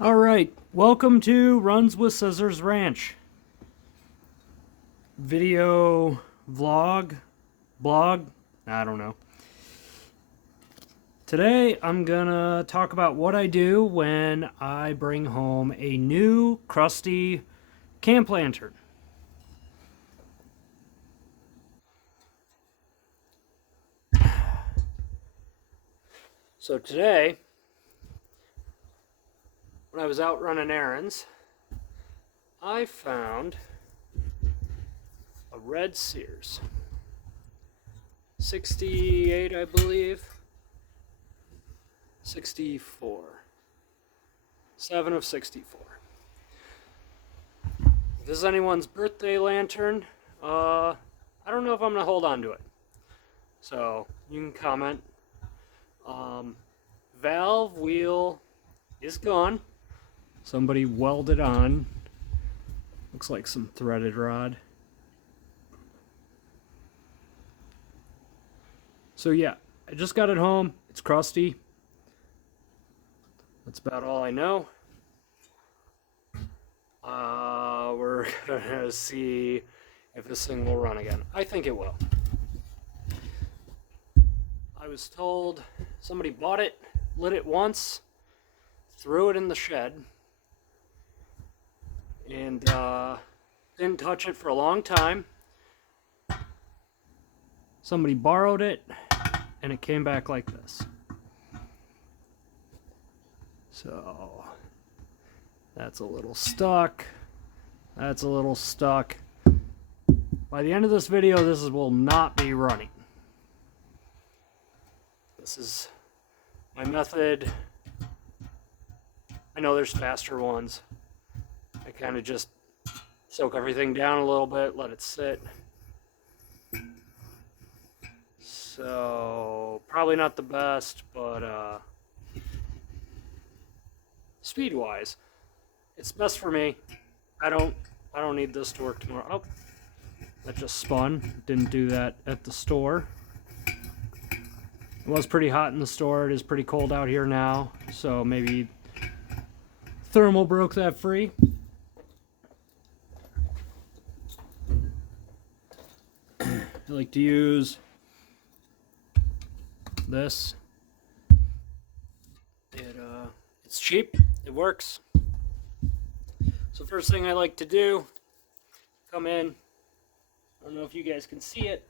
All right, welcome to Runs with Scissors Ranch. Video blog, I don't know. Today I'm gonna talk about what I do when I bring home a new crusty camp lantern. So today, when I was out running errands, I found a red Sears. 68, I believe. 64. 7 of 64. If this is anyone's birthday lantern, I don't know if I'm going to hold on to it. So you can comment. Valve wheel is gone. Somebody welded on. Looks like some threaded rod. So yeah, I just got it home. It's crusty. That's about all I know. We're gonna see if this thing will run again. I think it will. I was told somebody bought it, lit it once, threw it in the shed, and didn't touch it for a long time. Somebody borrowed it, and it came back like this. So that's a little stuck. That's a little stuck. By the end of this video, this will not be running. This is my method. I know there's faster ones. I kind of just soak everything down a little bit, let it sit. So probably not the best, but speed-wise, it's best for me. I don't need this to work tomorrow. Oh, that just spun. Didn't do that at the store. It was pretty hot in the store. It is pretty cold out here now, so maybe thermal broke that free. I like to use this. It's cheap. It works. So first thing I like to do, come in. I don't know if you guys can see it.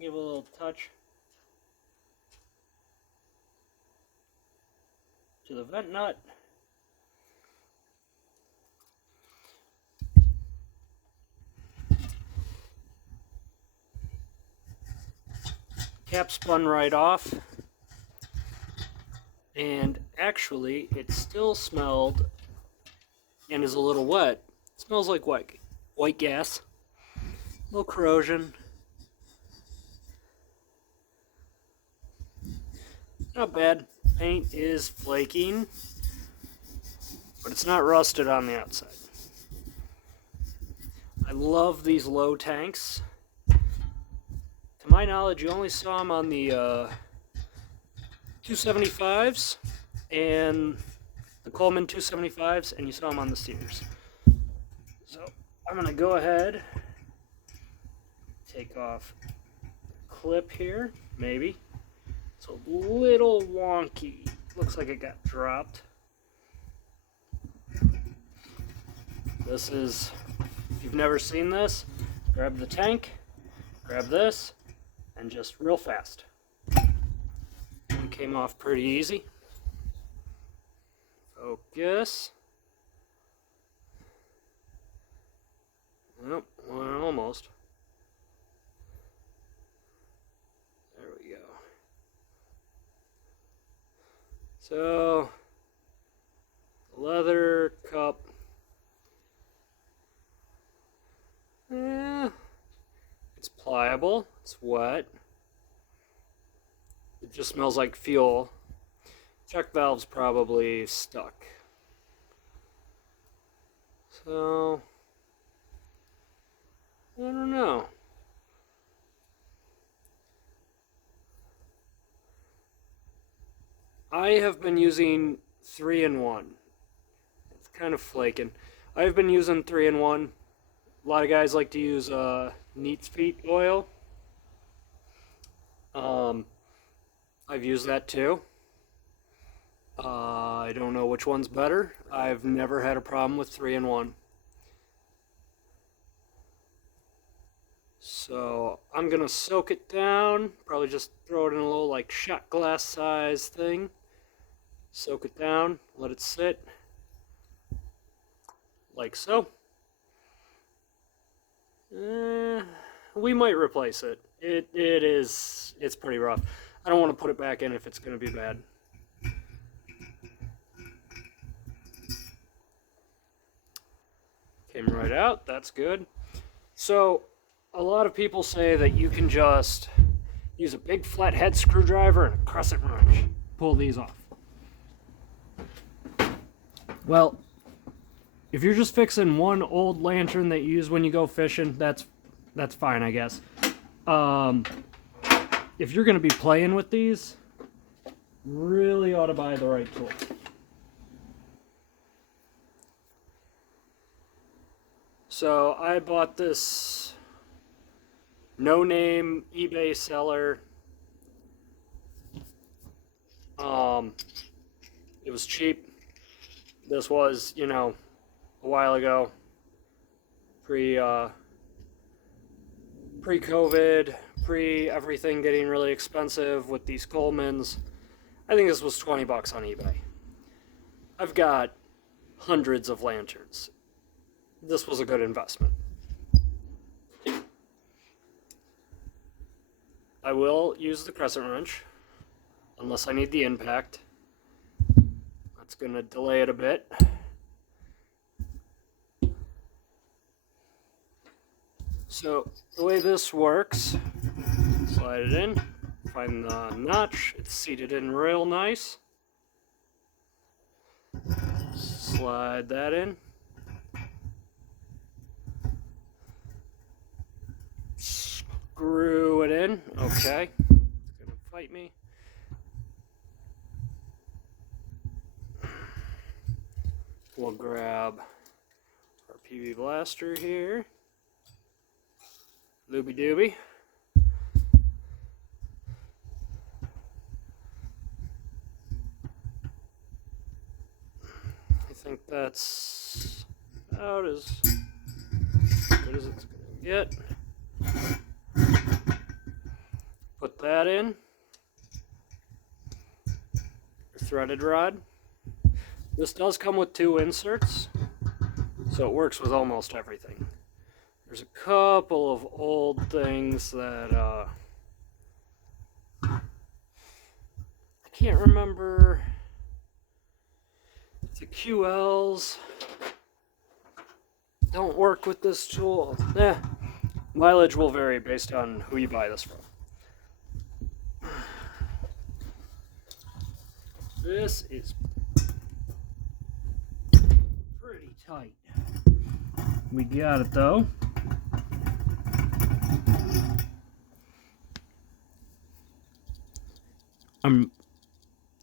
Give it a little touch to the vent nut. Cap spun right off. And actually, it still smelled and is a little wet. It smells like white gas. A little corrosion. Not bad. Paint is flaking, but it's not rusted on the outside. I love these low tanks. To my knowledge, you only saw them on the 275s and the Coleman 275s, and you saw them on the Sears. So I'm going to go ahead, take off the clip here, maybe. It's a little wonky. Looks like it got dropped. This is, if you've never seen this, grab the tank, grab this, and just real fast. It came off pretty easy. Focus. Nope, well, almost. There we go. So, leather cup. It's pliable. It's wet. It just smells like fuel. Check valve's probably stuck. So, I don't know. I have been using 3-in-1. kind of flaking. I've been using 3-in-1. A lot of guys like to use Neat's Feet oil. I've used that too. I don't know which one's better. I've never had a problem with 3-in-1. So I'm gonna soak it down. Probably just throw it in a little like shot glass size thing. Soak it down, let it sit, like so. We might replace it. It's pretty rough. I don't want to put it back in if it's going to be bad. Came right out, that's good. So, a lot of people say that you can just use a big flathead screwdriver and a crescent wrench. Pull these off. Well, if you're just fixing one old lantern that you use when you go fishing, that's fine, I guess. If you're going to be playing with these, really ought to buy the right tool. So I bought this no-name eBay seller. It was cheap. This was, you know, a while ago, pre-COVID, pre-everything getting really expensive with these Colemans. I think this was 20 bucks on eBay. I've got hundreds of lanterns. This was a good investment. I will use the crescent wrench, unless I need the impact. That's going to delay it a bit. So the way this works, slide it in, find the notch, it's seated in real nice. Slide that in. Screw it in, okay. It's gonna fight me. We'll grab our PV blaster here. Looby dooby. I think that's about as good as it's gonna get. Put that in. Threaded rod. This does come with 2 inserts, so it works with almost everything. There's a couple of old things that I can't remember. The QLs don't work with this tool. Mileage will vary based on who you buy this from. This is pretty tight. We got it though.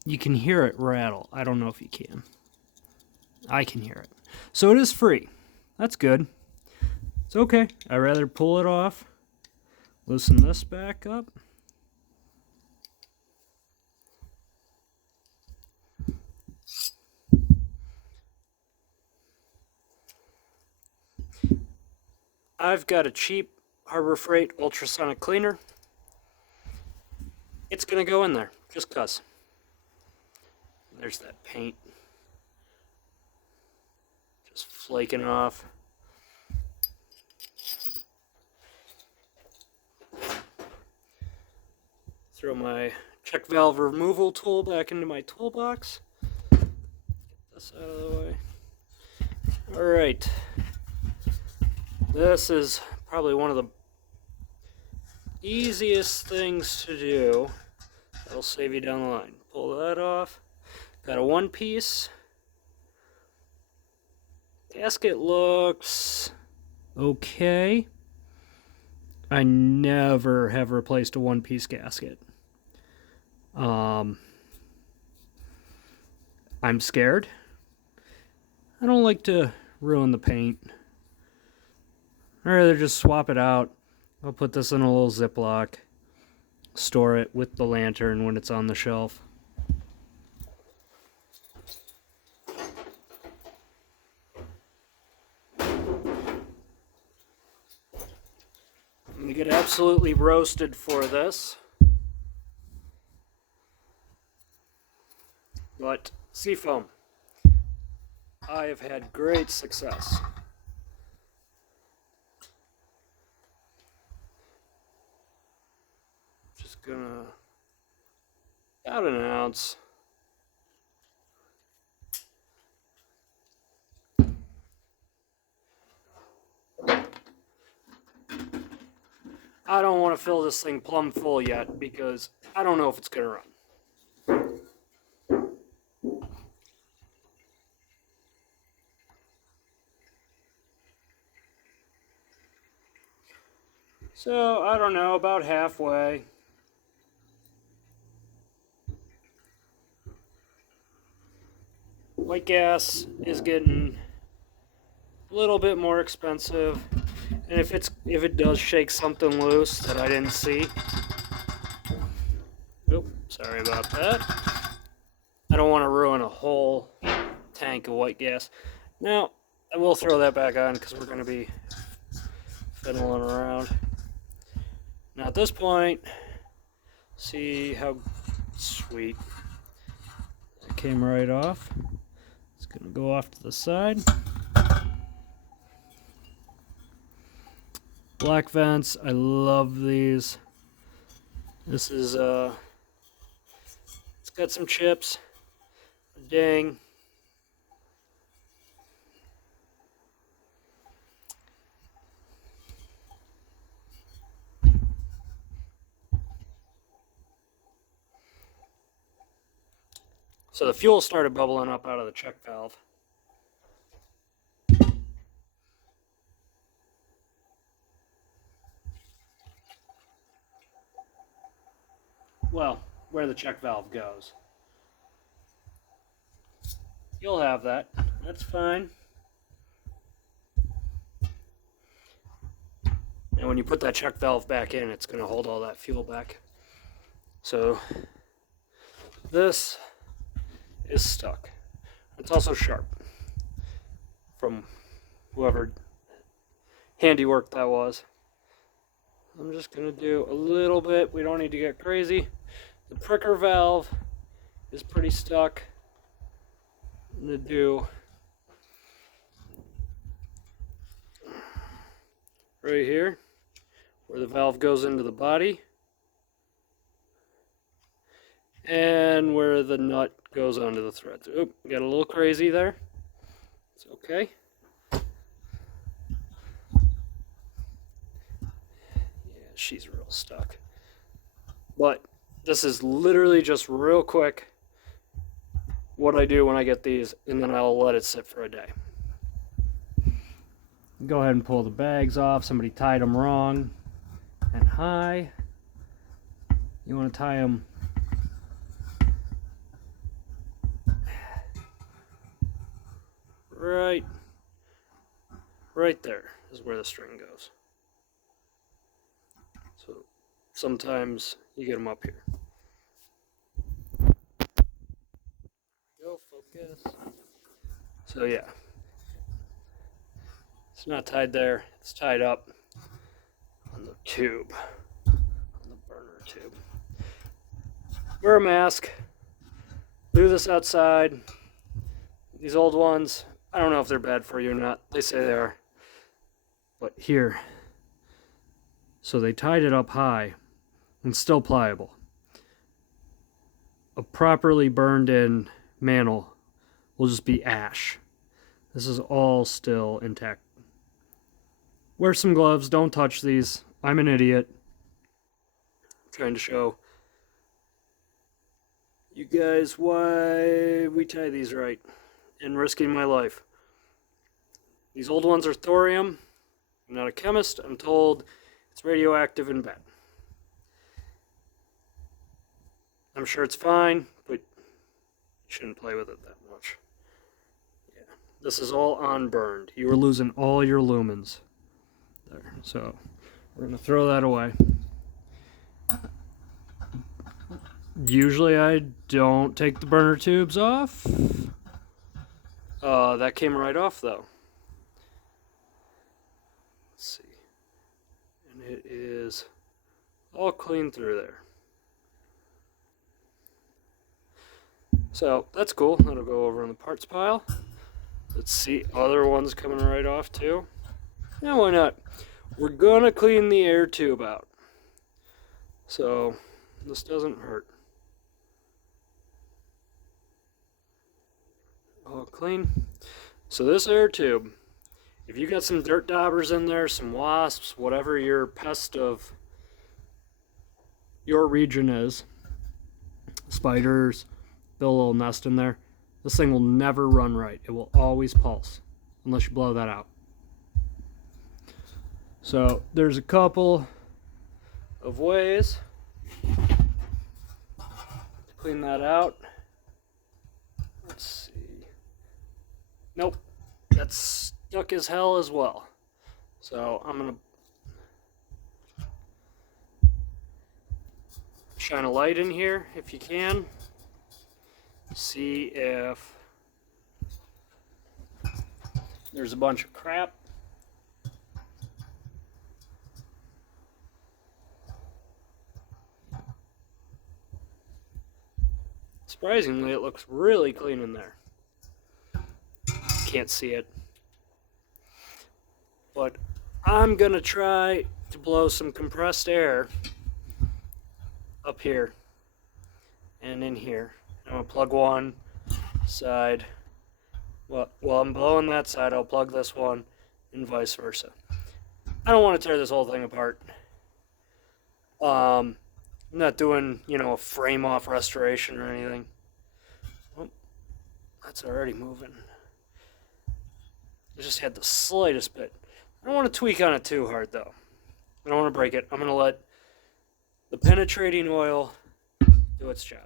You can hear it rattle. I don't know if you can. I can hear it. So it is free. That's good. It's okay. I'd rather pull it off. Loosen this back up. I've got a cheap Harbor Freight ultrasonic cleaner. It's gonna go in there, just cuz. There's that paint. Just flaking off. Throw my check valve removal tool back into my toolbox. Get this out of the way. Alright. This is probably one of the easiest things to do. That'll save you down the line. Pull that off. Got a 1-piece. Gasket looks okay. I never have replaced a 1-piece gasket. I'm scared. I don't like to ruin the paint. I'd rather just swap it out. I'll put this in a little Ziploc, store it with the lantern when it's on the shelf. I'm gonna get absolutely roasted for this. But seafoam, I have had great success. Just gonna, about an ounce. I don't want to fill this thing plumb full yet because I don't know if it's gonna run. So, I don't know, about halfway. White gas is getting a little bit more expensive. And if it does shake something loose that I didn't see. Oop, sorry about that. I don't want to ruin a whole tank of white gas. Now, I will throw that back on because we're going to be fiddling around. Now at this point, see how sweet. It came right off. It's going to go off to the side. Black vents, I love these. This is, it's got some chips, a ding. So the fuel started bubbling up out of the check valve. Well, where the check valve goes. You'll have that. That's fine. And when you put that check valve back in, it's going to hold all that fuel back. So this is stuck. It's also sharp from whoever handiwork that was. I'm just going to do a little bit. We don't need to get crazy. The pricker valve is pretty stuck. I'm going to do right here where the valve goes into the body and where the nut goes onto the threads. Oop, got a little crazy there. It's okay. Yeah, she's real stuck. But this is literally just real quick what I do when I get these, and then I'll let it sit for a day. Go ahead and pull the bags off. Somebody tied them wrong and high. You want to tie them right there is where the string goes. So sometimes you get them up here. Go, focus. So yeah, it's not tied there, it's tied up on the tube, on the burner tube. Wear a mask, do this outside. These old ones, I don't know if they're bad for you or not, they say they are. But here, so they tied it up high and still pliable. A properly burned in mantle will just be ash. This is all still intact. Wear some gloves, don't touch these. I'm an idiot. I'm trying to show you guys why we tie these right and risking my life. These old ones are thorium. I'm not a chemist. I'm told it's radioactive and bad. I'm sure it's fine, but you shouldn't play with it that much. Yeah. This is all unburned. You were losing all your lumens there. So we're going to throw that away. Usually I don't take the burner tubes off. That came right off though. Let's see. And it is all clean through there. So that's cool. That'll go over in the parts pile. Let's see, other ones coming right off too. Yeah, why not? We're gonna clean the air tube out. So this doesn't hurt. All clean. So this air tube, if you got some dirt daubers in there, some wasps, whatever your pest of your region is, spiders, build a little nest in there, this thing will never run right. It will always pulse unless you blow that out. So there's a couple of ways to clean that out. Let's see. Nope, that's stuck as hell as well. So I'm gonna shine a light in here if you can. See if there's a bunch of crap. Surprisingly, it looks really clean in there. Can't see it. But I'm gonna try to blow some compressed air up here and in here. I'm gonna plug one side. Well, while I'm blowing that side, I'll plug this one and vice versa. I don't want to tear this whole thing apart. I'm not doing, a frame off restoration or anything. Oh, that's already moving. I just had the slightest bit. I don't want to tweak on it too hard though. I don't want to break it. I'm going to let the penetrating oil do its job.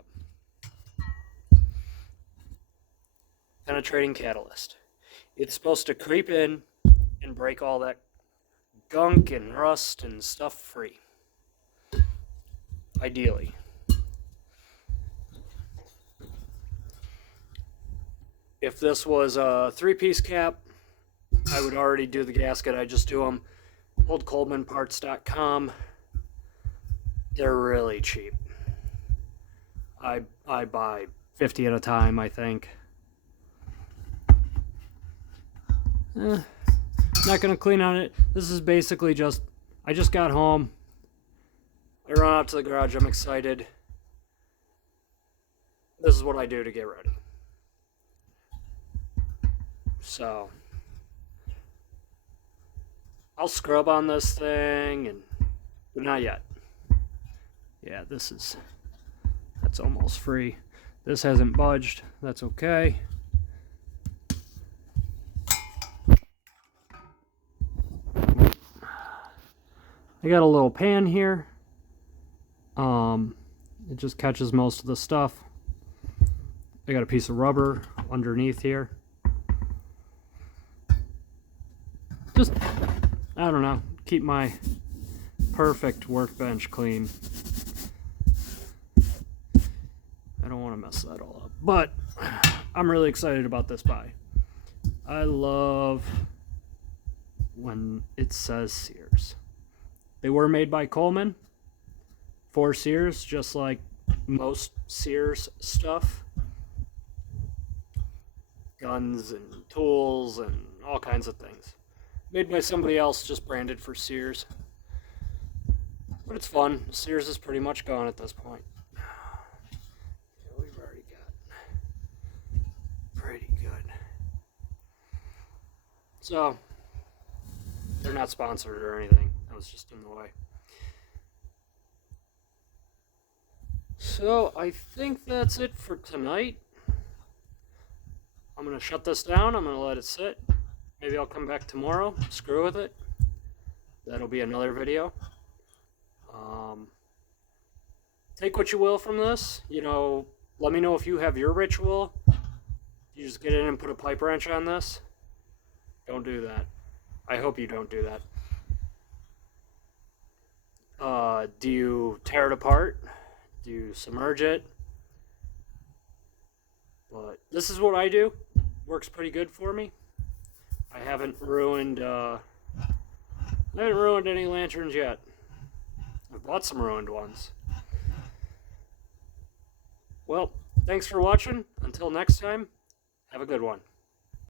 Penetrating catalyst. It's supposed to creep in and break all that gunk and rust and stuff free. Ideally. If this was a 3-piece cap, I would already do the gasket. I just do them. Old ColemanParts.com. They're really cheap. I buy 50 at a time, I think. Not gonna clean on it. This is basically just, I just got home. I run out to the garage. I'm excited. This is what I do to get ready. So I'll scrub on this thing, but not yet. Yeah, that's almost free. This hasn't budged. That's okay. I got a little pan here. It just catches most of the stuff. I got a piece of rubber underneath here. Just, I don't know, keep my perfect workbench clean. I don't want to mess that all up. But I'm really excited about this buy. I love when it says Sears. They were made by Coleman for Sears, just like most Sears stuff. Guns and tools and all kinds of things. Made by somebody else, just branded for Sears. But it's fun. Sears is pretty much gone at this point. Yeah, we've already got pretty good. So, they're not sponsored or anything. That was just in the way. So, I think that's it for tonight. I'm going to shut this down. I'm going to let it sit. Maybe I'll come back tomorrow, screw with it. That'll be another video. Take what you will from this. Let me know if you have your ritual You just get in and put a pipe wrench on this? Don't do that. I hope you don't do that. Do you tear it apart? Do you submerge it? But this is what I do. Works pretty good for me. I haven't ruined any lanterns yet. I've bought some ruined ones. Well, thanks for watching. Until next time, have a good one.